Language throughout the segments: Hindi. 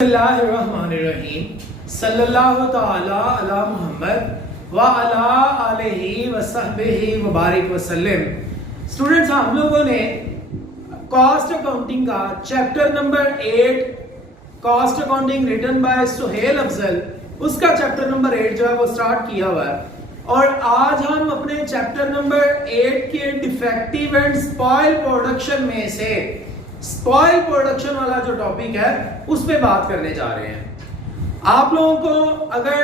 बिस्मिल्लाहिर्रहमानिर्रहीम सल्लल्लाहु तआला अला मुहम्मद व अला आलिहि व सहबिहि व बारिक वसल्लम। स्टूडेंट्स, हम लोगों ने कॉस्ट अकाउंटिंग का chapter number 8 cost accounting written by Suhail Afzal, उसका चैप्टर नंबर 8 जो है वो स्टार्ट किया हुआ है। और आज हम अपने चैप्टर नंबर 8 के डिफेक्टिव एंड स्पॉइल प्रोडक्शन में से स्पॉइल प्रोडक्शन वाला जो टॉपिक है उस पे बात करने जा रहे हैं। आप लोगों को अगर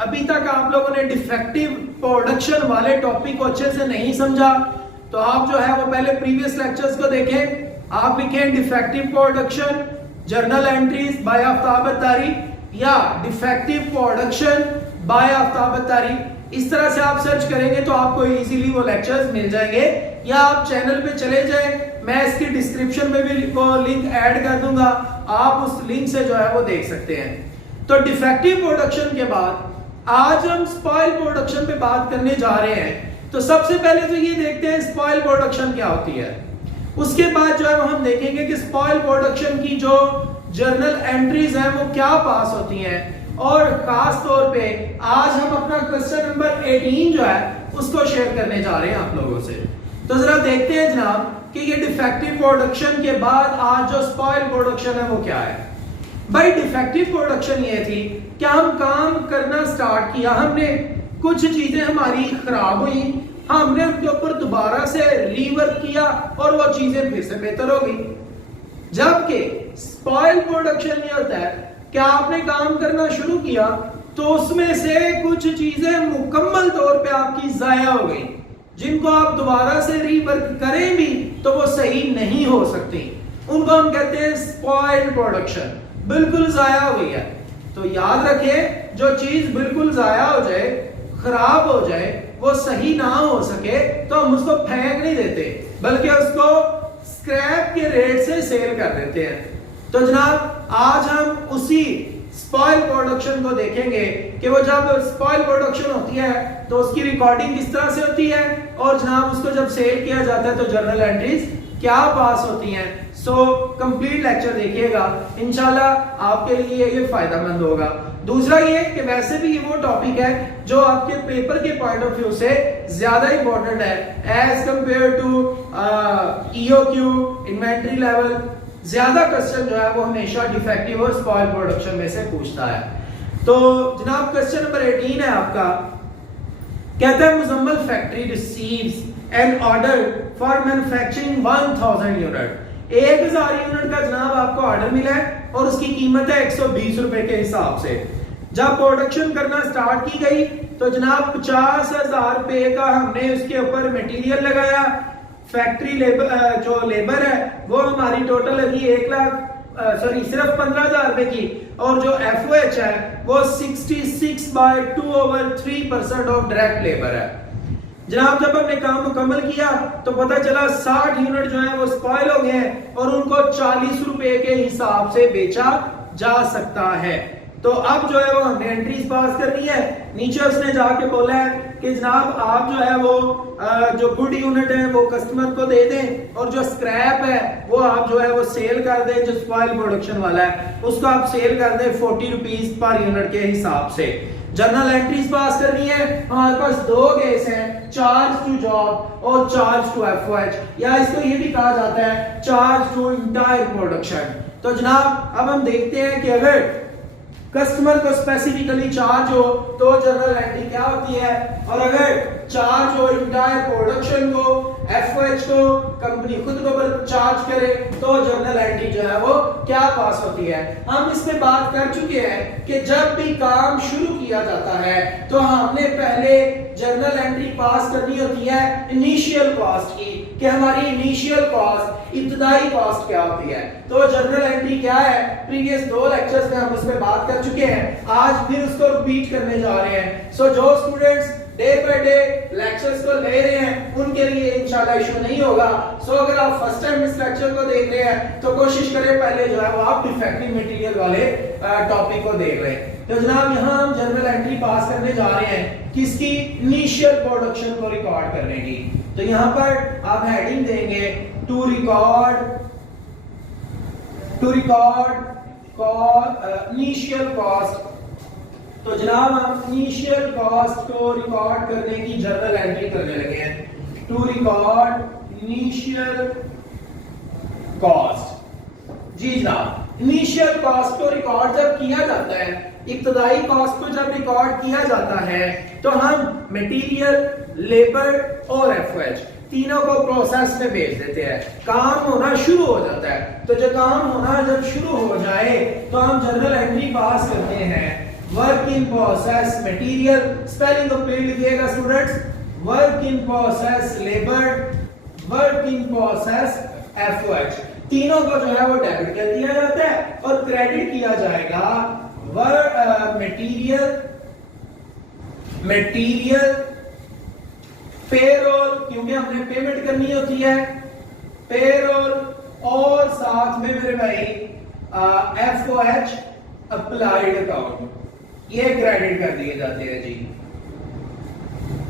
अभी तक आप लोगों ने डिफेक्टिव प्रोडक्शन वाले टॉपिक को अच्छे से नहीं समझा तो आप जो है वो पहले प्रीवियस लेक्चर्स को देखें। आप लिखें defective production journal entries by Aftab Attari या defective production by Aftab Attari. इस तरह से आप सर्च करेंगे तो आपको इजीली वो लेक्चर्स मिल जाएंगे, या आप चैनल पे चले जाएं, मैं इसकी डिस्क्रिप्शन में भी वो लिंक ऐड कर दूंगा, आप उस लिंक से जो है वो देख सकते हैं। तो डिफेक्टिव प्रोडक्शन के बाद आज हम स्पॉइल प्रोडक्शन पे बात करने जा रहे हैं। तो सबसे पहले तो ये देखते हैं स्पॉइल प्रोडक्शन क्या होती है। उसके बाद जो है वो हम देखेंगे कि स्पॉइल प्रोडक्शन की जो जर्नल एंट्रीज हैं वो क्या पास होती हैं, और खास तौर पे आज हम अपना क्वेश्चन नंबर 18 जो है उसको शेयर करने जा रहे हैं आप लोगों से। तो जरा देखते हैं जनाब कि ये डिफेक्टिव प्रोडक्शन के बाद आज जो स्पॉइल प्रोडक्शन है वो क्या है। भाई डिफेक्टिव प्रोडक्शन ये थी कि हम काम करना स्टार्ट किया, हमने कुछ चीजें हमारी खराब हुई, हमने उनके ऊपर दोबारा से रीवर्क किया और वो चीजें फिर से बेहतर हो गई। जबकि स्पॉइल प्रोडक्शन ये होता है कि आपने काम करना शुरू किया तो उसमें से कुछ चीजें मुकम्मल तौर पे आपकी जाया हो गई, जिनको आप दोबारा से रीवर्क करें भी तो वो सही नहीं हो सकती, उनको हम कहते हैं स्पॉइल प्रोडक्शन, बिल्कुल जाया हो गई है। तो याद रखें, जो चीज बिल्कुल जाया हो जाए, खराब हो जाए, वो सही ना हो सके तो हम उसको फेंक नहीं देते, बल्कि उसको स्क्रैप के रेट से सेल कर देते हैं। तो जनाब आज हम उसी स्पॉइल प्रोडक्शन को देखेंगे कि वो जब स्पॉइल प्रोडक्शन होती है तो उसकी रिकॉर्डिंग किस तरह से होती है, और जनाब उसको जब सेल किया जाता है तो जर्नल एंट्रीज क्या पास होती हैं। सो कंप्लीट लेक्चर देखिएगा, इंशाल्लाह आपके लिए ये फायदेमंद होगा। दूसरा ये कि वैसे भी ये वो टॉपिक है जो आपके पेपर के पॉइंट ऑफ व्यू से ज्यादा इंपॉर्टेंट है as compare to EOQ inventory level. ज्यादा क्वेश्चन जो है वो हमेशा डिफेक्टिव और स्पॉइल प्रोडक्शन में से पूछता है। तो जनाब क्वेश्चन नंबर 18 है आपका, कहता है Muzammil factory receives N order for manufacturing 1000 unit. 1000 unit का जनाब आपको ऑर्डर मिला है और उसकी कीमत है 120 रुपए के हिसाब से। जब प्रोडक्शन करना स्टार्ट की गई तो जनाब 50,000 रुपए का हमने उसके ऊपर मटेरियल लगाया। फैक्ट्री लेबर जो लेबर है वो हमारी टोटल अभी सिर्फ 15,000 रुपए की, और जो FOH है वो 66/2/3% ऑफ डायरेक्ट लेबर है। जनाब जब हमने काम मुकम्मल किया तो पता चला 60 यूनिट जो है वो स्पॉइल हो गए हैं और उनको 40 रुपए के हिसाब से बेचा जा सकता है। तो अब जो है वो हमने एंट्रीज पास करनी है। नीचे उसने जाके बोला है कि जनाब आप जो है वो जो गुड यूनिट है वो कस्टमर को दे दें, और जो स्क्रैप है वो आप जो है वो सेल कर दें, जो स्पॉइल प्रोडक्शन वाला है उसको आप सेल कर दें 40 रुपीज पर यूनिट के हिसाब से। जर्नल एंट्रीज पास करनी है। हमारे पास दो केस हैं, चार्ज टू जॉब और चार्ज टू FOH, या इसको ये भी कहा जाता है चार्ज टू इंटायर प्रोडक्शन। तो जनाब अब हम देखते हैं कि अगर कस्टमर को स्पेसिफिकली चार्ज हो तो जर्नल एंट्री क्या होती है, और अगर चार्ज हो इंटायर प्रोडक्शन को, FOH को, कंपनी खुद को चार्ज करे तो जर्नल एंट्री जो है वो क्या पास होती है। हम इस पे बात कर चुके हैं कि जब भी काम शुरू किया जाता है तो हमने पहले जर्नल एंट्री पास करनी होती है इनिशियल कॉस्ट की, कि हमारी इनिशियल कॉस्ट, इब्तदाई कॉस्ट क्या होती है। तो जर्नल एंट्री क्या है, प्रीवियस 2 लेक्चर्स में हम उस पे बात कर चुके हैं, आज फिर उसको रिपीट करने जा रहे हैं। सो जो students day by day lectures को ले रहे हैं उनके लिए इंशाल्लाह इशू नहीं होगा। सो अगर आप फर्स्ट टाइम इस लेक्चर को देख रहे हैं तो कोशिश करें पहले जो है वो आप डिफेक्टिव मटेरियल वाले टॉपिक को देख रहे हैं। तो जनाब यहाँ हम जर्नल एंट्री पास करने जा रहे हैं किसकी, इनिशियल प्रोडक्शन को रिकॉर्ड करने की। तो यहाँ पर आप हेडिंग देंगे टू रिकॉर्ड इनिशियल कॉस्ट। तो जनाब हम इनिशियल कॉस्ट को रिकॉर्ड करने की जर्नल एंट्री करने लगे हैं। To record initial cost. जी जनाब, इनिशियल कॉस्ट को रिकॉर्ड जब किया जाता है, इब्तदाई कॉस्ट को जब रिकॉर्ड किया जाता है, तो हम मटेरियल, लेबर और एफओएच तीनों को प्रोसेस में भेज देते हैं। काम होना शुरू हो जाता है। तो जब काम होना जब शुरू हो जाए तो हम जर्नल एंट्री पास करते हैं। Work in process material, spelling complete लिखिएगा students. Work in process labour, work in process FOH, तीनों को जो है वो डेबिट कर दिया जाता है और क्रेडिट किया जाएगा मटेरियल पेरोल, क्योंकि हमने पेमेंट करनी होती है, पेरोल, और साथ में मेरे भाई एफओएच अप्लाइड अकाउंट, ये क्रेडिट कर दिए जाते हैं जी।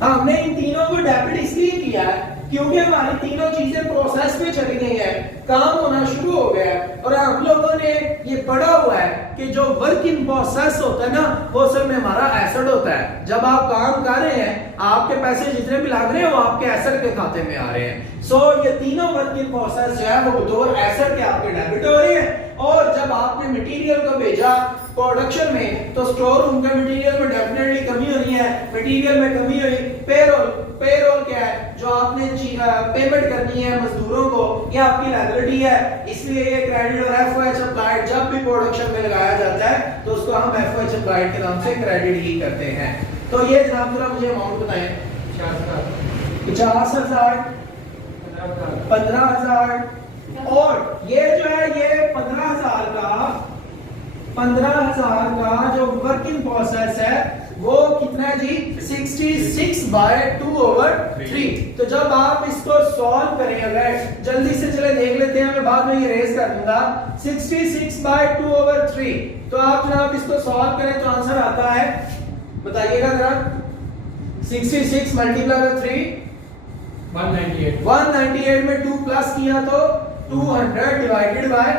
हमने इन तीनों को डेबिट इसलिए किया है क्योंकि हमारी तीनों चीजें प्रोसेस में चली गई है, काम होना शुरू हो गया है, और हम लोगों ने ये पढ़ा हुआ है कि जो वर्क इन प्रोसेस होता है ना, वो असल में हमारा एसेट होता है। जब आप काम कर रहे हैं, आपके पैसे जितने भी लग रहे हैं वो आपके एसेट के खाते में आ रहे हैं। सो ये तीनों वर्क इन प्रोसेस जो है वो बतौर एसेट के आपके डेबिट हो रहे हैं। और जब आपने मटेरियल को भेजा प्रोडक्शन में, तो स्टोर रूम के मटेरियल में डेफिनेटली कमी होनी है, मटेरियल में कमी हुई। पेरोल, पेरोल क्या है? जो आपने पेमेंट करनी है मजदूरों को, ये आपकी लायबिलिटी है, इसलिए ये क्रेडिट। और एफओएच अप्लाइड जब भी प्रोडक्शन में लगाया जाता है तो उसको हम एफओएच अप्लाइड के नाम से क्रेडिट ही करते हैं। तो ये जनाब जरा मुझे अमाउंट बताएं। 50,000, 15,000, और ये जो है ये 15,000 का जो वर्क इन प्रोसेस है वो कितना है जी? 66/2/3। तो जब आप इसको सॉल्व करेंगे, जल्दी से चले देख लेते हैं, मैं बाद में ये रेज कर दूंगा। 66/2/3, तो आप जनाब इसको सॉल्व करें तो आंसर आता है, बताइएगा जरा। 66 मल्टीप्लाई बाय 3 198। 198 में 2 प्लस किया तो 200 डिवाइडेड बाय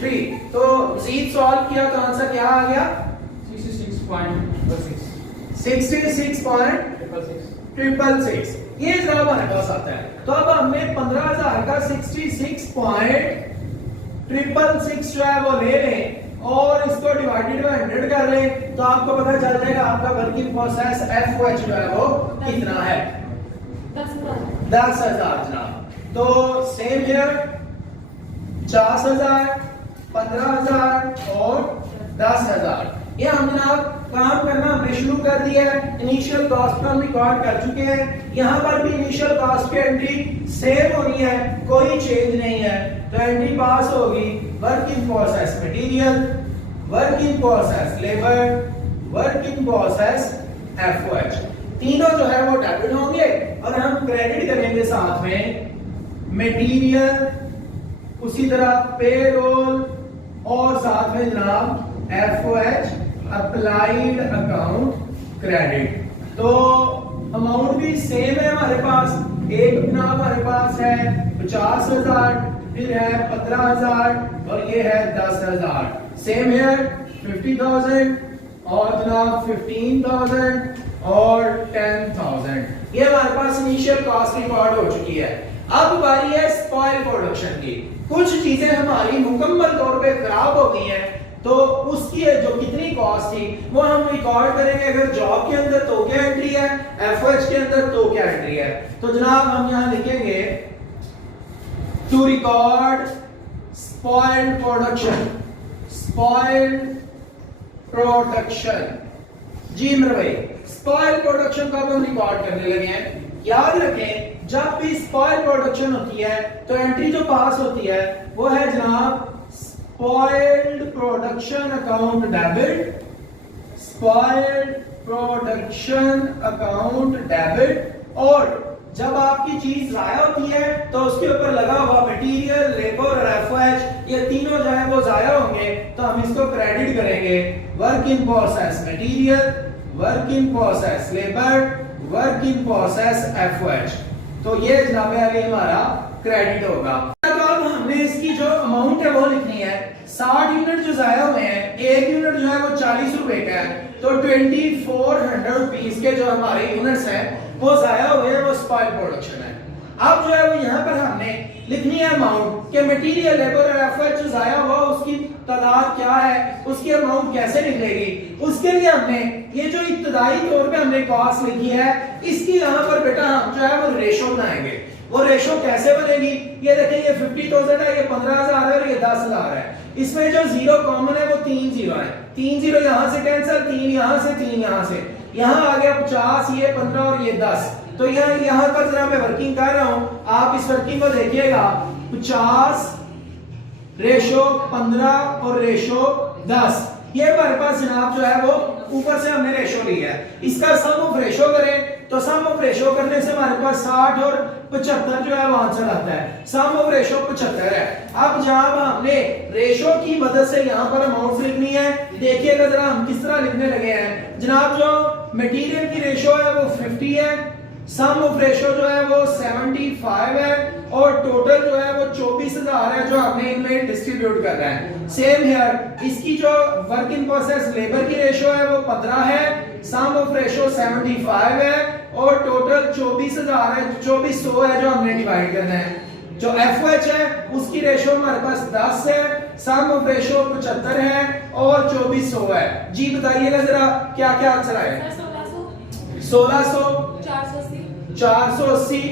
3। तो मजीद सॉल्व किया तो आंसर क्या आ गया? 66.6। 66.666। ये जवाब हमारे पास आता है। तो अब हमने 15,000 का 66.666 जो है वो ले लें और इसको डिवाइडेड बाय 100 कर लें, तो आपको पता चल जाएगा आपका वर्किंग प्रोसेस एफओएच जो है वो कितना है? 10,000 जनाब। तो सेम हियर 50,000, 15,000 और 10,000। ये हम जनाब काम करना हमने शुरू कर दिया है। इनिशियल कॉस्ट का हम रिकॉर्ड कर चुके हैं। यहाँ पर भी इनिशियल कॉस्ट की एंट्री सेम होनी है, कोई चेंज नहीं है। तो एंट्री पास होगी work in process material, work in process labour, work in process FOH, तीनों जो है वो डेबिट होंगे और हम क्रेडिट करेंगे साथ में मटेरियल, उसी तरह पेरोल और साथ में जनाब एफओएच अप्लाइड अकाउंट क्रेडिट। तो अमाउंट भी सेम है हमारे पास। एक जनाब हमारे पास है 50,000, फिर है 15,000 और ये है 10,000। सेम है 50,000 और जनाब 15,000 और 10,000। ये हमारे पास इनिशियल कॉस्ट रिकॉर्ड हो चुकी है। अब बारी है स्पॉइल प्रोडक्शन की। कुछ चीजें हमारी मुकम्मल तौर पे खराब हो गई हैं, तो उसकी जो कितनी कॉस्ट थी वो हम रिकॉर्ड करेंगे। अगर जॉब के अंदर तो क्या एंट्री है, एफओएच के अंदर तो क्या एंट्री है। तो जनाब हम यहां लिखेंगे to record spoiled production, spoiled production. जी मेरे भाई, स्पॉइल्ड प्रोडक्शन का हम रिकॉर्ड करने लगे हैं। याद रखें जब भी स्पॉइल प्रोडक्शन होती है तो एंट्री जो पास होती है वो है जनाब spoiled production account debit, spoiled production account debit. और जब आपकी चीज जाया होती है तो उसके ऊपर लगा हुआ मटेरियल, लेबर और एफओएच, ये तीनों जो है वो जाया होंगे, तो हम इसको क्रेडिट करेंगे work in process material, work in process labour, work in process FOH. तो ये जनाब आगे हमारा क्रेडिट होगा। तो अब हमने इसकी जो अमाउंट है वो लिखनी है 60 यूनिट जो जाया हुए हैं, एक यूनिट जो है वो 40 रुपए का है, तो 2400 रुपीस के जो हमारे यूनिट्स हैं वो जाया हुए हैं, वो स्पॉइल प्रोडक्शन है। अब जो है वो यहाँ पर हमने लिखनी है अमाउंट के मटेरियल लेबर और एफर्ट जो जाया हुआ उसकी तादाद क्या है, उसकी अमाउंट कैसे निकलेगी। उसके लिए हमने ये जो इब्तदाई तौर पे हमने कॉस्ट लिखी है, इसकी यहाँ पर बेटा हम जो है वो रेशो बनाएंगे। वो रेशो कैसे बनेगी, ये देखें, ये 50,000 है, ये 15,000 है और ये 10,000 है। इसमें जो जीरो कॉमन है वो 3 जीरो है, 3 जीरो यहाँ से कैंसिल, 3 यहाँ से, 3 यहाँ से, यहाँ आ गया 50, ये 15 और ये 10। तो यहाँ पर जरा मैं वर्किंग कर रहा हूं, आप इस वर्किंग को देखिएगा, 50 रेशो 15 और रेशो 10, ये हमारे पास जनाब जो है वो ऊपर से हमने रेशो लिया है। इसका सम ऑफ रेशो करें तो सम ऑफ रेशो करने से हमारे पास 60 और 75 जो है वो आंसर आता है। सम ऑफ रेशो 75 है। अब जब हमने रेशो की मदद से यहाँ पर अमाउंट लिखनी है, देखिएगा जरा हम किस तरह लिखने लगे हैं। जनाब जो मटेरियल की रेशो है वो 50 है, सम ऑफ रेशो जो है वो 75 है और टोटल जो है वो 24,000 है जो हमने इनमें डिस्ट्रीब्यूट कर रहा है। सेम हियर, इसकी जो वर्क इन प्रोसेस लेबर की रेशो है वो 15 है, सम ऑफ रेशो 75 है और टोटल 24,000 है, 2400 है जो हमने डिवाइड करना है। जो एफओएच है उसकी रेशो हमारे पास 10 है, सम ऑफ रेशो 75 है और 2400 है। जी बताइएगा जरा क्या क्या आंसर आएगा। 1600, 480,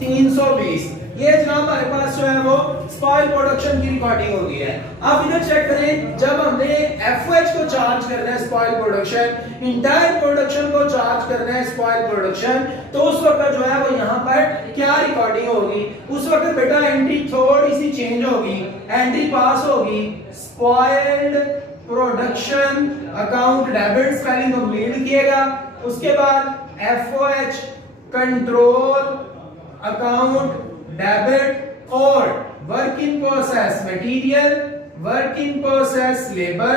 320। ये जनाब हमारे पास जो है वो स्पॉइल प्रोडक्शन की रिकॉर्डिंग हो गई है। आप इधर चेक करें, जब हमने एफओएच को चार्ज करना है स्पॉइल प्रोडक्शन, इंटायर प्रोडक्शन को चार्ज करना है स्पॉइल प्रोडक्शन, तो उस वक्त जो है वो यहाँ पर क्या रिकॉर्डिंग होगी। उस वक्त बेटा एंट्री थोड़ी सी चेंज होगी, एंट्री पास होगी spoiled production account debit, spelling complete लिखिएगा। उसके बाद एफओएच कंट्रोल अकाउंट डेबिट और work in process material, work in process labour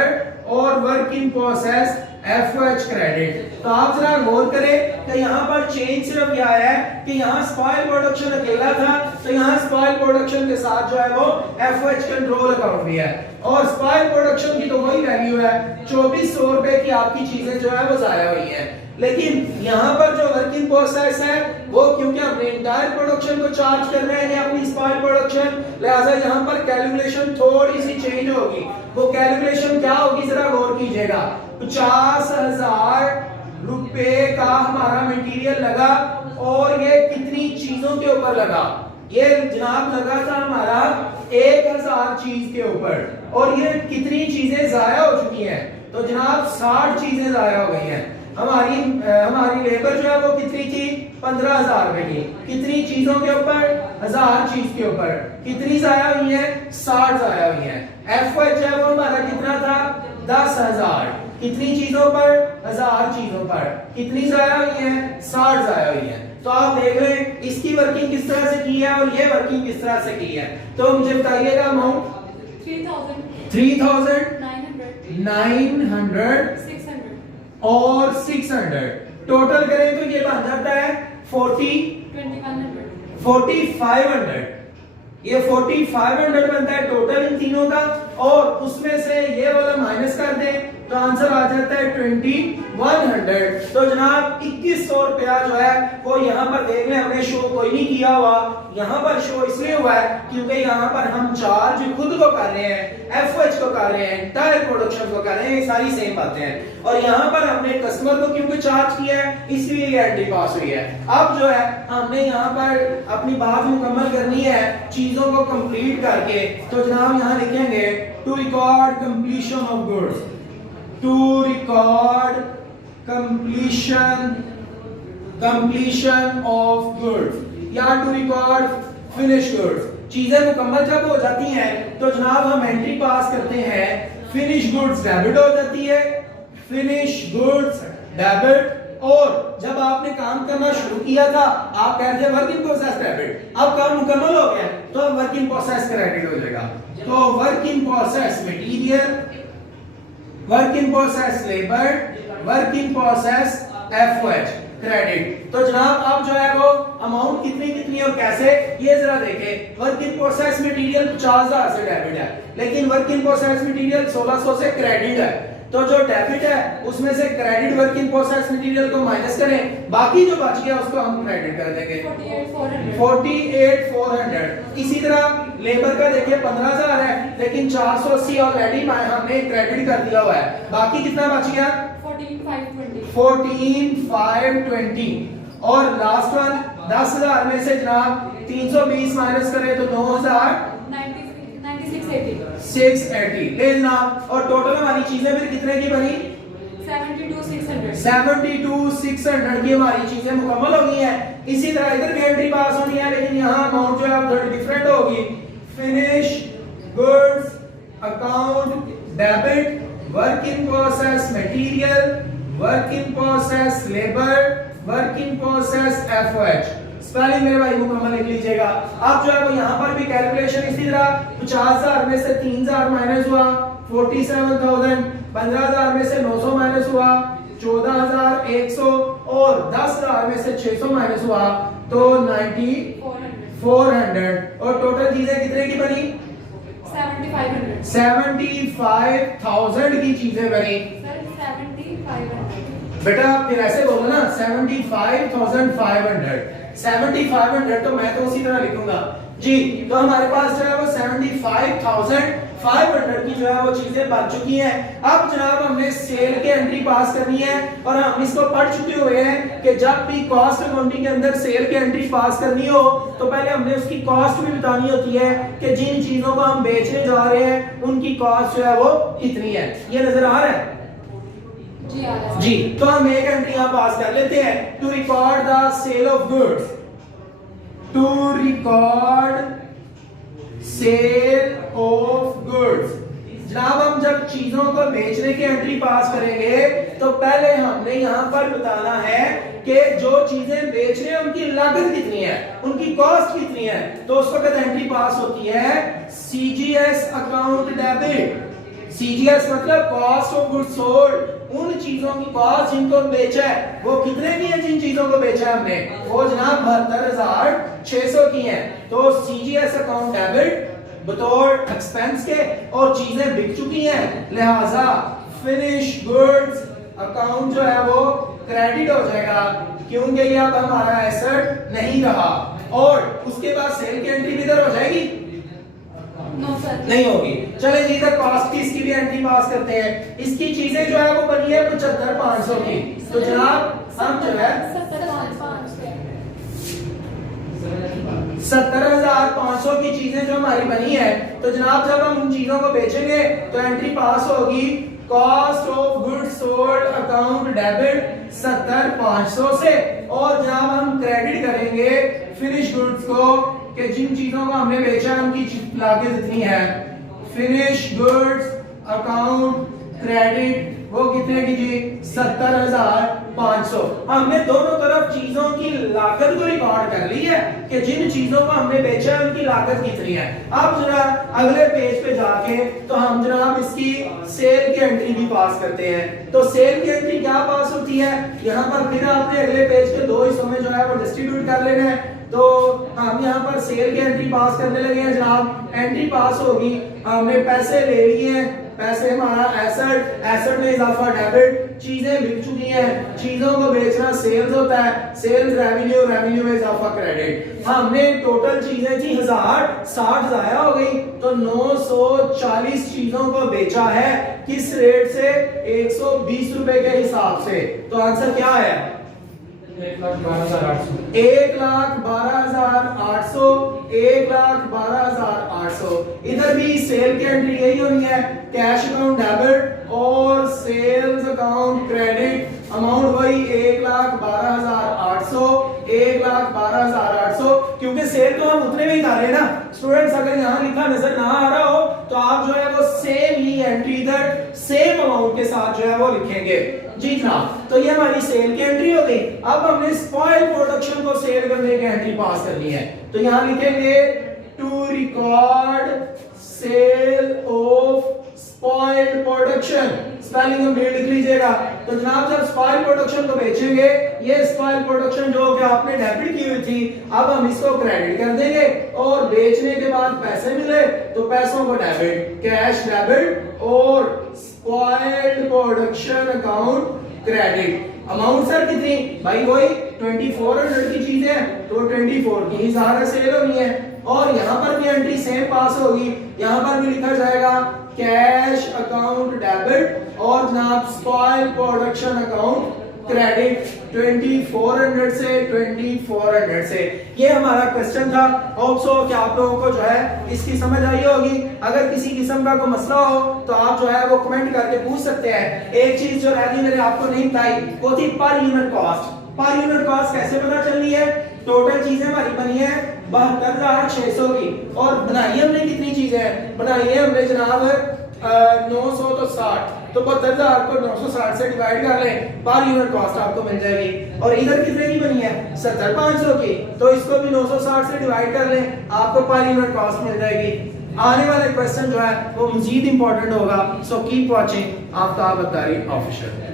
और work in process FOH credit. तो आप जरा गौर करें कि यहाँ पर चेंज सिर्फ क्या है कि यहाँ स्पॉइल प्रोडक्शन अकेला था, तो यहाँ स्पॉइल प्रोडक्शन के साथ जो है वो एफओएच कंट्रोल अकाउंट भी है और स्पॉइल प्रोडक्शन की तो वही वैल्यू है, 2400 रुपए की आपकी चीजें जो है वो जाया हुई है। लेकिन यहाँ पर जो वर्क इन प्रोसेस है वो क्योंकि हमने इंटायर प्रोडक्शन को चार्ज कर रहे हैं अपनी स्पॉइल प्रोडक्शन, लिहाजा यहाँ पर कैलकुलेशन थोड़ी सी चेंज होगी। वो कैलकुलेशन क्या होगी जरा गौर कीजिएगा। 50,000 रुपए का हमारा मटेरियल लगा और ये कितनी चीजों के ऊपर लगा, ये जनाब लगा था हमारा 1000 चीज के ऊपर और ये कितनी चीजें जाया हो चुकी हैं, तो जनाब 60 चीजें जाया हो गई हैं। हमारी लेबर जो है वो कितनी थी 15,000 रुपए की, कितनी चीजों के ऊपर 1000 चीज के ऊपर, कितनी जाया हुई है 60 जाया हुई है। एफओएच जो है वो हमारा कितना था 10,000, कितनी चीजों पर 1000 चीजों पर, कितनी जाया हुई है 60 जाया हुई है। तो आप देख रहे हैं इसकी वर्किंग किस तरह से की है और ये वर्किंग किस तरह से की है। तो मुझे बताइएगा अमाउंट 3,900 और 600 टोटल करें तो ये बन जाता है 4500। ये 4500 बनता है टोटल इन तीनों का और उसमें से ये वाला माइनस कर दें तो आंसर आ जाता है 2100। तो जनाब 2100 रुपया जो है वो यहाँ पर देख लें, हमने शो कोई नहीं किया हुआ, यहाँ पर शो इसलिए हुआ है क्योंकि यहाँ पर हम चार्ज खुद को कर रहे हैं, एफओएच को कर रहे हैं, इंटायर प्रोडक्शन को कर रहे हैं, ये सारी सेम बातें हैं। और यहाँ पर हमने कस्टमर को क्योंकि चार्ज किया है इसलिए ये एंट्री पास हुई है। अब जो है हमने यहाँ पर अपनी बात मुकम्मल करनी है चीजों को कंप्लीट करके, तो जनाब यहाँ लिखेंगे to record completion of goods, to record completion of goods या to record finished goods। चीजें मुकम्मल जब हो जाती हैं तो जनाब हम एंट्री पास करते हैं, फिनिश गुड्स डेबिट हो जाती है, फिनिश गुड्स डेबिट। और जब आपने काम करना शुरू किया था आप कहते हैं वर्क इन प्रोसेस डेबिट, अब काम मुकम्मल हो गया तो अब वर्क इन प्रोसेस क्रेडिट हो जाएगा। तो work in process material, work in process labour, work in process FOH. Credit. तो जनाब अब जो है वो अमाउंट कितनी और कैसे, ये जरा देखें। वर्क इन प्रोसेस मटेरियल 50,000 से डेबिट है, लेकिन वर्क इन प्रोसेस मटेरियल 1600 से क्रेडिट है। तो जो डेबिट है उसमें से credit work in process material को माइनस करें, बाकी जो बच गया उसको हम क्रेडिट कर देंगे 48,400। इसी तरह लेबर का देखिए 15,000 है, लेकिन 480 ऑलरेडी हमने क्रेडिट कर दिया हुआ है, बाकी कितना बच गया 14,520। और लास्ट वन 10,000 में से जनाब 320 माइनस करें तो 9,680 ले जनाब। और टोटल हमारी चीजें फिर कितने की बनी 72,600 की हमारी चीजें मुकम्मल हो गई हैं। इसी तरह इधर भी एंट्री पास होनी है, लेकिन यहाँ अमाउंट जो है थोड़ी डिफरेंट होगी। Finish goods account debit, work in process material, work in process labour, work in process FOH. Spelling मेरे भाई मुकम्मल लिख लीजिएगा। आप जो है वो यहाँ पर भी कैलकुलेशन इसी तरह 50,000 में से 3,000 माइनस हुआ 47,000, 15,000 में से 900 माइनस हुआ 14,100, और 10,000 में से 600 माइनस हुआ तो 9,400। और टोटल चीजें कितने की बनी 75,000 की चीजें बनी। बेटा फिर ऐसे बोलो ना 75,500। 7500 तो मैं तो उसी तरह लिखूंगा जी। तो हमारे पास जो है वो 75,500 की जो है वो चीजें बन चुकी हैं। अब जनाब हमने सेल के एंट्री पास करनी है, और हम इसको पढ़ चुके हुए हैं कि जब भी कॉस्ट अकाउंटिंग के अंदर सेल के एंट्री पास करनी हो तो पहले हमने उसकी कॉस्ट भी बतानी होती है कि जिन चीजों को हम बेचने जा रहे हैं उनकी कॉस्ट जो है वो कितनी है। ये नजर आ रहा है जी। तो हम एक एंट्री यहां पास कर लेते हैं, to record the sale of goods, to record sale of goods. जनाब हम जब चीजों को बेचने की एंट्री पास करेंगे तो पहले हमने यहां पर बताना है कि जो चीजें बेच रहे हैं उनकी लागत कितनी है, उनकी कॉस्ट कितनी है। तो उस वक्त एंट्री पास होती है सीजीएस अकाउंट डेबिट। सीजीएस मतलब कॉस्ट ऑफ गुड्स सोल्ड, उन चीजों की कॉस्ट जिनको बेचा है वो कितने की है, जिन चीजों को बेचा है हमने वो जनाब 72,600 की हैं। तो सीजीएस अकाउंट डेबिट बतौर एक्सपेंस के, और चीजें बिक चुकी हैं, लिहाजा फिनिश गुड्स अकाउंट जो है वो क्रेडिट हो जाएगा, क्योंकि ये अब हमारा एसेट नहीं रहा। और उसके बाद सेल की एंट्री भी इधर हो जाएगी नहीं होगी। चले जी इधर कॉस्ट की इसकी भी एंट्री पास करते हैं। इसकी चीजें जो है वो बनी है 75,500 की। तो जनाब हम जो है 70,500 की चीजें जो हमारी बनी है, तो जनाब जब हम उन चीजों को बेचेंगे तो एंट्री पास होगी cost of goods sold account debit 70,500 से, और जनाब हम क्रेडिट करेंगे फिनिश गुड्स को कि जिन चीजों को हमने बेचा है उनकी लागत इतनी है। फिनिश गुड्स अकाउंट क्रेडिट वो कितने की जी 70,500। हमने दोनों तरफ चीजों की लागत को रिकॉर्ड कर ली है कि जिन चीजों को हमने बेचा है उनकी लागत कितनी है। अब जरा अगले पेज पे जाके तो हम जनाब इसकी सेल की एंट्री भी पास करते हैं। तो सेल की एंट्री क्या पास होती है, यहाँ पर फिर आपने अगले पेज के दो हिस्सों में जो है वो डिस्ट्रीब्यूट कर लेना है। तो हम यहाँ पर सेल की एंट्री पास करने लगे हैं जनाब। एंट्री पास होगी, हमने पैसे ले लिए हैं, पैसे हमारा एसेट, एसेट में इजाफा डेबिट, चीजें बिक चुकी हैं, चीजों को बेचना सेल्स होता है, सेल्स रेवेन्यू, रेवेन्यू में इजाफा क्रेडिट। हमने टोटल चीजें थी 1060 जाया हो गई, तो 940 चीजों को बेचा है। किस रेट से 120 रुपए के हिसाब से। तो आंसर क्या है 1,12,800। 1,12,800, 1,12,800। इधर भी सेल की एंट्री यही होनी है, कैश अकाउंट डेबिट और सेल्स अकाउंट क्रेडिट। अमाउंट वही 1,12,800, 1,12,800, क्योंकि सेल तो हम उतने में ही कर रहे हैं ना स्टूडेंट्स। अगर यहाँ लिखा नजर ना आ रहा हो तो आप जो है वो सेम ही एंट्री इधर सेम अमाउंट के साथ जो है वो लिखेंगे जी जनाब। तो ये हमारी सेल की एंट्री हो गई। अब हमने स्पॉइल प्रोडक्शन को सेल करने की एंट्री पास करनी है, तो यहाँ लिखेंगे to record sale of spoiled production. Spelling of need लिख लीजिएगा। तो जनाब जब स्पॉइल प्रोडक्शन को बेचेंगे, ये स्पॉइल प्रोडक्शन जो कि आपने डेबिट की हुई थी, अब हम इसको क्रेडिट कर देंगे और बेचने के बाद पैसे मिले तो पैसों को डेबिट, कैश डेबिट और spoiled production account credit. Amount sir कितनी भाई, वही 2400 की चीज है तो 24 की ही सारा सेल होनी है और यहाँ पर भी एंट्री सेम पास होगी, यहाँ पर भी लिखा जाएगा कैश अकाउंट डेबिट और जनाब स्पॉइल प्रोडक्शन अकाउंट क्रेडिट 2400 से 2400 से। ये हमारा क्वेश्चन था। होप सो कि आप लोगों को जो है इसकी समझ आई होगी। अगर किसी किस्म का कोई मसला हो तो आप जो है वो कमेंट करके पूछ सकते हैं। एक चीज जो रह गई मैंने आपको नहीं बताई वो थी per unit cost. Per unit cost कैसे पता चलनी है? टोटल चीजें हमारी बनी है 72,600 की और बनाई हमने कितनी चीजें बनाई है हमने जनाब 900 तो 60, तो 72,000 को 960 से डिवाइड कर लें, पर यूनिट कॉस्ट आपको मिल जाएगी। और इधर कितने की बनी है 70,500 की, तो इसको भी 960 से डिवाइड कर लें, आपको पर यूनिट कॉस्ट मिल जाएगी। आने वाले क्वेश्चन जो है वो मजीद इंपॉर्टेंट होगा। So keep watching Aftab Attari official.